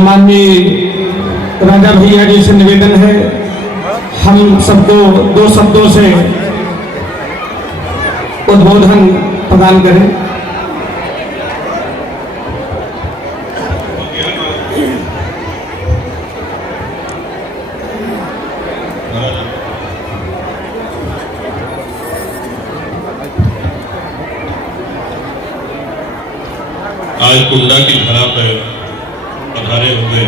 माननीय राजा भैया जी से निवेदन है हम सबको 2 शब्दों से उद्बोधन प्रदान करें। आज कुंडा की धरा पर पधारे हुए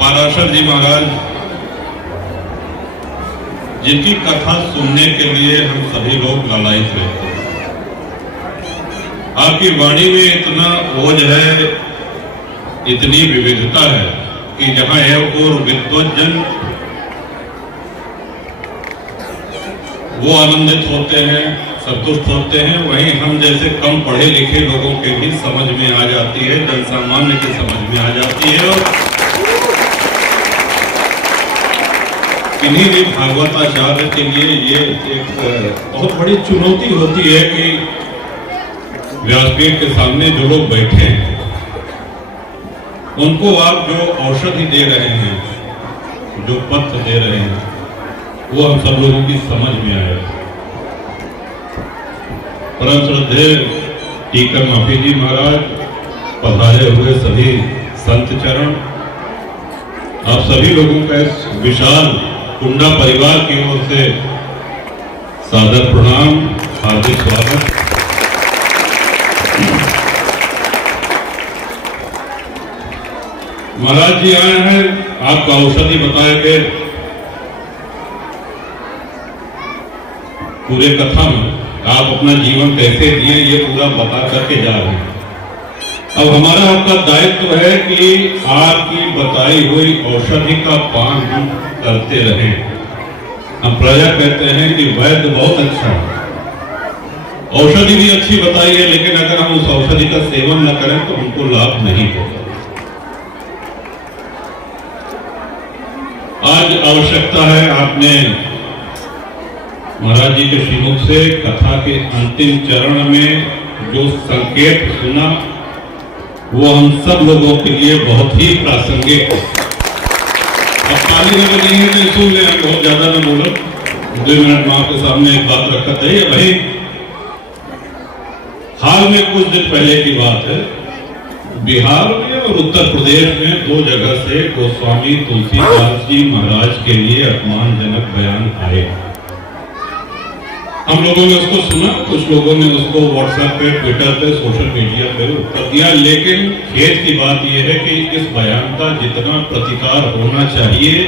पाराशर जी महाराज, जिनकी कथा सुनने के लिए हम सभी लोग लालायित रहते हैं। आपकी वाणी में इतना ओज है, इतनी विविधता है कि जहां एक और विद्वज्जन वो आनंदित होते हैं, संतुष्ट होते हैं, वहीं हम जैसे कम पढ़े लिखे लोगों के भी समझ में आ जाती है, जन सामान्य की समझ में आ जाती है। और किन्हीं भी भागवताचार्य के लिए ये एक बहुत बड़ी चुनौती होती है कि व्यासपीठ के सामने जो लोग बैठे हैं उनको आप जो औषधि दे रहे हैं, जो पत्र दे रहे हैं, वो हम सब लोगों की समझ में आए। परम श्रद्धेय टीकर माफी जी महाराज, पधारे हुए सभी संत चरण, आप सभी लोगों का इस विशाल कुंडा परिवार की ओर से सादर प्रणाम, हार्दिक स्वागत। महाराज जी आए हैं, आपका औषधि बताए गए पूरे कथा में आप अपना जीवन कैसे दिए ये पूरा बता करके जा रहे हैं। अब हमारा आपका दायित्व है कि आपकी बताई हुई औषधि का पान हम करते रहें। हम प्रजा कहते हैं कि वैद्य बहुत अच्छा है, औषधि भी अच्छी बताई है, लेकिन अगर हम उस औषधि का सेवन न करें तो हमको लाभ नहीं होगा। आज आवश्यकता है, आपने महाराज जी के श्रीमुख से कथा के अंतिम चरण में जो संकेत सुना वो हम सब लोगों के लिए बहुत ही प्रासंगिक है। अब ताली में नहीं है, सुन ले, बहुत ज्यादा न बोलो, 2 मिनट मां के सामने एक बात रखा था। ये भाई हाल में कुछ दिन पहले की बात है, बिहार में और उत्तर प्रदेश में 2 जगह से गोस्वामी तुलसीदास जी महाराज के लिए अपमानजनक बयान आए। हम लोगों ने उसको सुना, कुछ लोगों ने उसको व्हाट्सएप पे, ट्विटर पे, सोशल मीडिया पे उत्तर दिया, लेकिन खेद की बात यह है कि इस बयान का जितना प्रतिकार होना चाहिए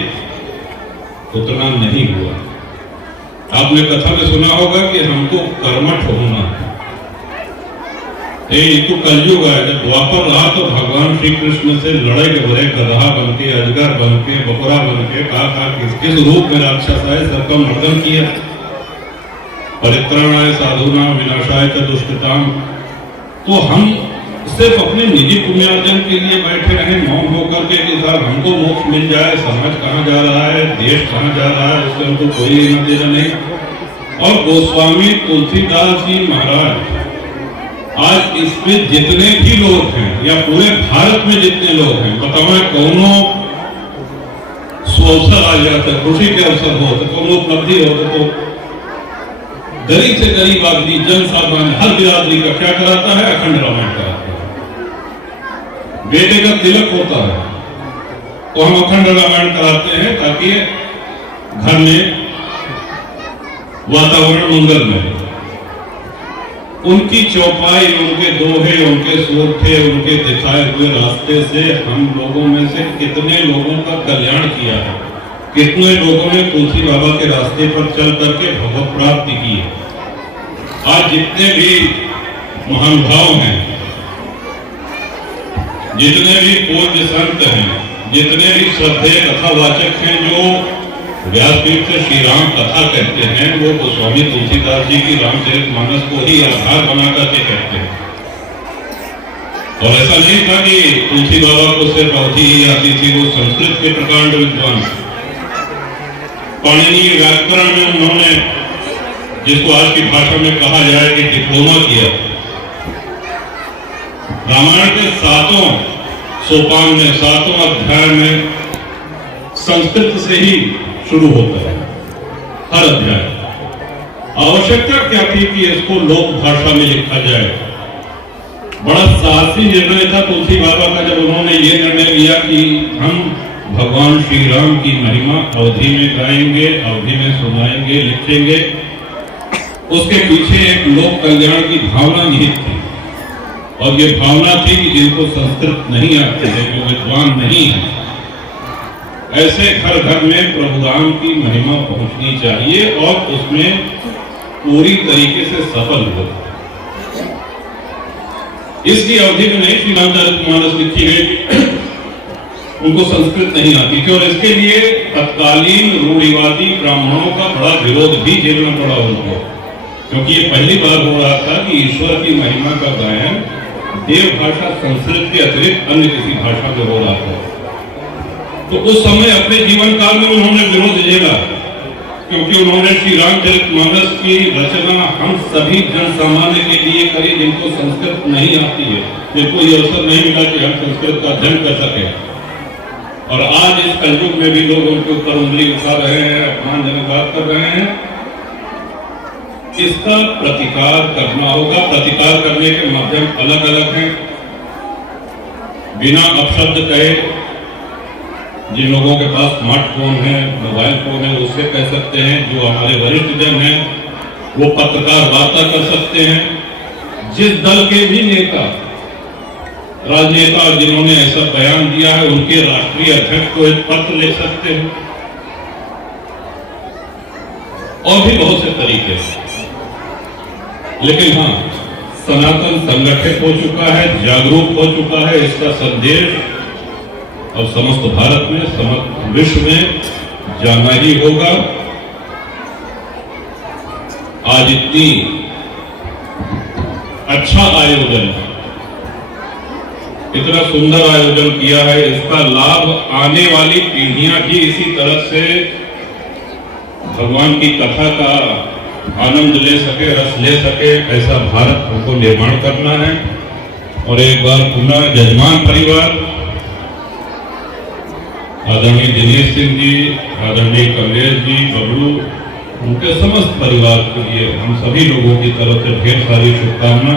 उतना नहीं हुआ। आपने कथा में सुना होगा कि हमको कर्मठ होना है। ये तो कलयुग है, जब द्वापर रहा तो भगवान श्री कृष्ण से लड़ाई के भरे गधा बन के, अजगर बन के, बकरा बन के, कहा किस रूप में राक्षस आए, सबका मर्दन किया। परित्राणाय साधूनां विनाशाय च दुष्कृतां। तो हम सिर्फ अपने निजी पुण्यार्जन के लिए बैठे रहे मौन होकर के कि साहब हमको मोक्ष मिल जाए, समाज कहाँ जा रहा है, देश कहाँ जा रहा है, उससे हमको कोई लेना देना नहीं। और गोस्वामी तुलसीदास जी महाराज, आज इसमें जितने भी लोग हैं या पूरे भारत में जितने लोग हैं, बताओ कौनो अवसर आ जाता है, खुशी के अवसर हो तो कौनो उपलब्धि हो तो गरीब से गरीब आदमी, जन साधारण, हर बिरादरी का क्या कराता है, अखंड रामायण कराता है। बेटे का तिलक होता है तो हम अखंड रामायण कराते हैं ताकि घर में वातावरण मंगलमय हो। उनकी चौपाई, उनके दोहे, उनके सोखे, उनके दिखाए हुए रास्ते से हम लोगों में से कितने लोगों का कल्याण किया है, कितने लोगों ने तुलसी बाबा के रास्ते पर चल करके भगवत प्राप्ति की है। आज जितने भी महानुभाव हैं, जितने भी पूज्य संत हैं, जितने भी श्रद्धेय कथावाचक हैं, जो व्यासपीठ से श्री राम कथा कहते हैं, वो गोस्वामी तुलसीदास जी की रामचरितमानस को ही आधार बना करके कहते हैं। और ऐसा नहीं था कि तुलसी बाबा को सिर्फ अवधि ही आती थी, वो संस्कृत के प्रकांड विद्वान। पाणिनीय व्याकरण में उन्होंने, जिसको आज की भाषा में कहा जाए कि डिप्लोमा किया, रामायण के 7वां सोपान में 7वां अध्याय में संस्कृत से ही शुरू होता है हर अध्याय। आवश्यकता क्या थी कि इसको लोक भाषा में लिखा जाए? बड़ा साहसी निर्णय था तुलसी बाबा का जब उन्होंने ये निर्णय लिया कि हम भगवान श्री राम की महिमा अवधि में गाएंगे, अवधि में सुनाएंगे, लिखेंगे। उसके पीछे एक लोक कल्याण की भावना निहित थी और ये भावना थी कि जिनको संस्कृत नहीं आते हैं, जो विद्वान नहीं है, ऐसे घर घर में प्रभु राम की महिमा पहुंचनी चाहिए और उसमें पूरी तरीके से सफल हो। इसकी अवधि में नहीं श्री रामचरितमानस लिखी गई, उनको संस्कृत नहीं आती थी और इसके लिए तत्कालीन रूढ़िवादी ब्राह्मणों का बड़ा विरोध भी झेलना पड़ा उनको, क्योंकि ये पहली बार हो रहा था कि ईश्वर की महिमा का गायन देव भाषा संस्कृत के अतिरिक्त अन्य किसी भाषा में हो रहा था। तो उस समय अपने जीवन काल में उन्होंने विरोध झेला, क्योंकि उन्होंने श्री रामचरितमानस की रचना हम सभी जन सामान्य के लिए करी जिनको संस्कृत नहीं आती है, जिनको ये अवसर नहीं मिला कि हम संस्कृत का अध्ययन कर सके। और आज इस कलयुग में भी लोग उनके ऊपर उंगली उठा रहे हैं, अपमानजनक बात कर रहे हैं। इसका प्रतिकार करना होगा। प्रतिकार करने के माध्यम अलग अलग हैं। बिना अपशब्द कहे जिन लोगों के पास स्मार्टफोन है, मोबाइल फोन है, उससे कह सकते हैं। जो हमारे वरिष्ठ जन हैं वो पत्रकार वार्ता कर सकते हैं। जिस दल के भी नेता, राजनेता जिन्होंने ऐसा बयान दिया है, उनके राष्ट्रीय अध्यक्ष को एक पत्र लिख सकते हैं। और भी बहुत से तरीके हैं। लेकिन हाँ, सनातन संगठित हो चुका है, जागरूक हो चुका है। इसका संदेश अब समस्त भारत में, समस्त विश्व में जाना ही होगा। आज इतनी अच्छा आयोजन, इतना सुंदर आयोजन किया है, इसका लाभ आने वाली पीढ़ियां भी इसी तरह से भगवान की कथा का आनंद ले सके, रस ले सके, ऐसा भारत हमको निर्माण करना है। और एक बार पुनः यजमान परिवार आदरणीय दिनेश सिंह जी, आदरणीय कमलेश जी, बबलू, उनके समस्त परिवार के लिए हम सभी लोगों की तरफ से ढेर सारी शुभकामना।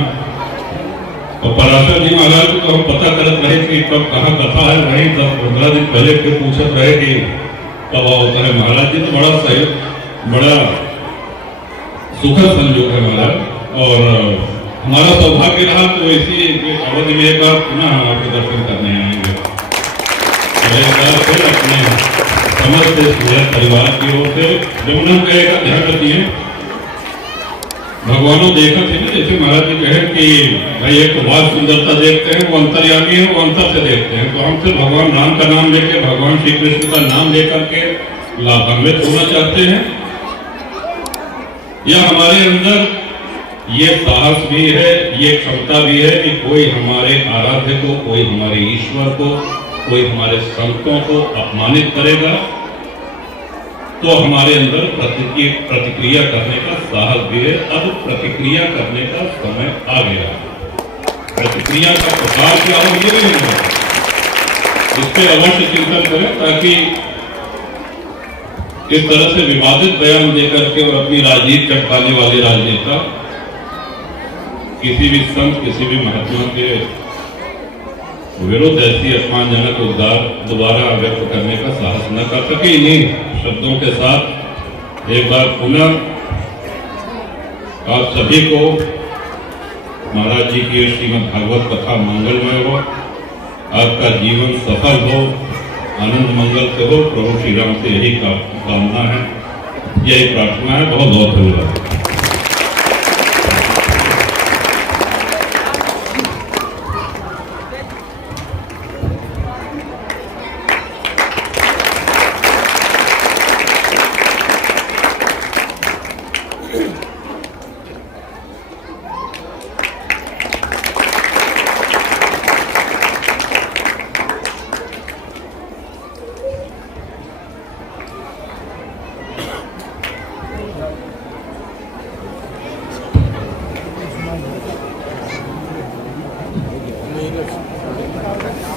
और पराशर जी महाराज को तो हम पता करते रहे कि कब कहाँ कथा है, वहीं 10-15 दिन पहले फिर पूछते रहे कि कब होता है। महाराज जी तो बड़ा सहयोग, बड़ा सुखद संयोग है महाराज। और हमारा सौभाग्य रहा तो इसी अवधि में एक बार पुनः हम आपके दर्शन करने आएंगे। फिर अपने समस्त परिवार की ओर से जमुना कहेगा ध्यान रखिए। भगवानों देखा थे ना, जैसे महाराज जी कहे कि भाई एक बात सुंदरता देखते हैं, वो अंतर्यामी है, वो अंतर से देखते हैं। तो हम सिर्फ भगवान राम का नाम लेके, भगवान श्री कृष्ण का नाम लेकर के लाभान्वित होना चाहते हैं, या हमारे अंदर ये साहस भी है, ये क्षमता भी है कि कोई हमारे आराध्य को, कोई हमारे ईश्वर को, कोई हमारे संतों को अपमानित करेगा तो हमारे अंदर प्रतिक्रिया करने का साहस भी है। अब प्रतिक्रिया करने का समय आ गया। प्रतिक्रिया का प्रकार क्या हो ये भी नहीं होगा, इस पर अवश्य चिंतन करें, ताकि इस तरह से विवादित बयान देकर के और अपनी राजनीति चटकाने वाले राजनेता किसी भी संत, किसी भी महात्मा के विरुद्ध ऐसी अपमानजनक उद्गार दोबारा व्यक्त करने का साहस न कर सके। इन्हीं शब्दों के साथ एक बार पुनः आप सभी को महाराज जी की श्रीमद् भागवत कथा मंगलमय हो, आपका जीवन सफल हो, आनंद मंगल से हो। प्रभु श्री राम से यही कामना है, यही प्रार्थना है। बहुत बहुत धन्यवाद। ঠিক আছে